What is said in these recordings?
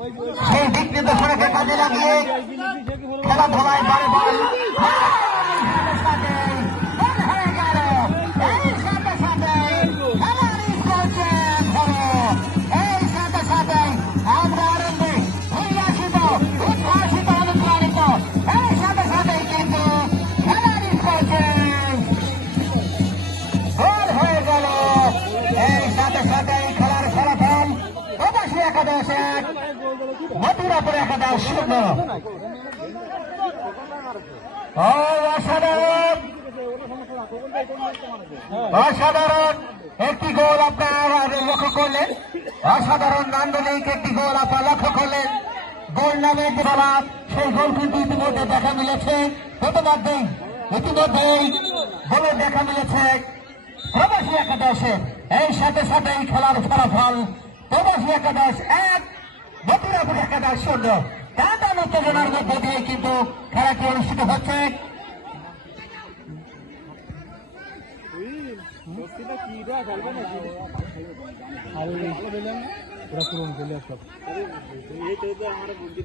সেই দিক নির্দেশনাকে কাজে লাগিয়ে খেলাধুলায় বারে বারে মথুরাপুর একাদশ 0। অসাধারণ অসাধারণ একটি গোল আপনারা লক্ষ্য করলেন। অসাধারণ নান্দনিক একটি গোল আপনারা লক্ষ্য করলেন। গোল নামে যে বলা সেই গোল কিন্তু ইতিমধ্যে দেখা মিলেছে। ইতিমধ্যেই গোলের দেখা মিলেছে প্রবাসী একাদশে। এই সাথে সাথে এই খেলার ফলাফল প্রবাসী একাদশ 1, মথুরাপুর একাদশ 0। টান উত্তেজনার মধ্যে দিয়ে কিন্তু খেলাটি অনুষ্ঠিত হচ্ছে।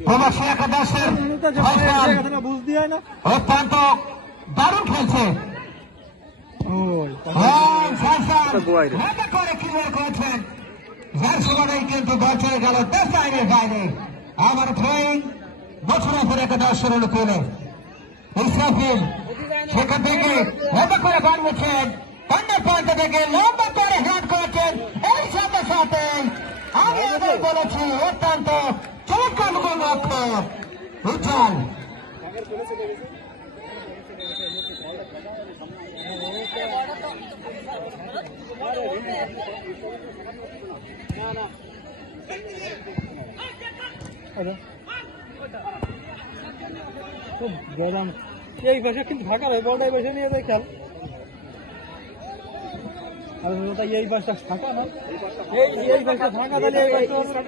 প্রবাসী একাদশের অত্যন্ত দারুণ খেলছে। করেছেন যার সময় কিন্তু বল চলে গেল 10 লাইনের বাইরে। আবার থ্রোয়িং মথুরাপুর একাদশের অনুকূলে। ইসরাফিল সেখান থেকে লম্বা করে বাড়িয়েছেন, অন্য প্রান্ত থেকে লম্বা করে হেড করেছেন। এই সাথে সাথে আমি আগে বলেছি অত্যন্ত চমৎকার গোলরক্ষক উজ্জ্বল। এই পাশে কিন্তু ফাঁকা হয়, বলটা এই পাশে নিয়ে যায় খেল। এই পাশটা ফাঁকা না, এই পাশটা ফাঁকা, তাহলে এই পাশটা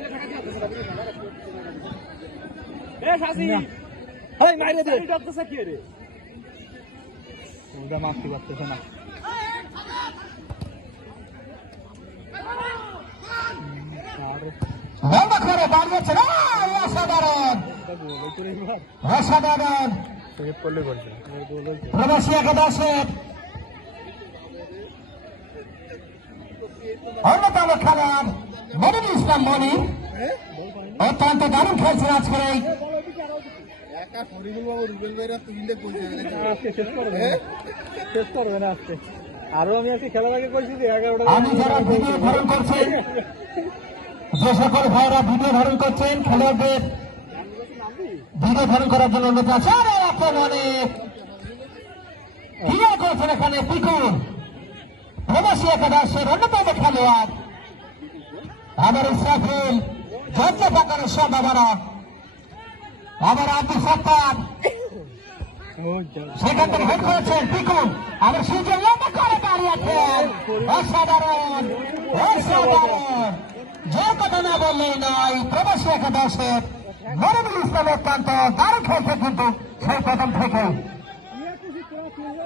মাইরে দিয়ে ওটা মারতে পারতেছে না। লম্বা করে বাড়িয়েছেন। অসাধারণ অসাধারণ প্রবাসী একাদশের অন্যতম খেলোয়াড় মনিরুল ইসলাম মনি অত্যন্ত দারুণ খেলছেন আজকের এই। আরো আমি আজকে খেলার আগে করছি যে 11টা। আমি যারা ভিডিও ধারণ করছেন, যে সকল ভাইরা ভিডিও ধারণ করছেন, খেলোয়াড়দের ভিডিও ধারণ করার জন্য অনুরোধ আছে। অনেক ক্লিয়ার করেছেন এখানে পিকুল প্রবাসী একাদশের অন্যতম খেলোয়াড়। আবার ইসরাফিল জর্জা পাকারের সম্ভাবনা। আবার আব্দুল সত্তার সেখান থেকে হেড করেছেন পিকুল। আবার সূর্য লম্বা করে দাঁড়িয়েছেন। অসাধারণ অসাধারণ, যে কথা না বললেই নয়। প্রবাসী একাদশের মনিরুল ইসলাম অত্যন্ত দারুণ খেলছে কিন্তু সেই প্রথম থেকে।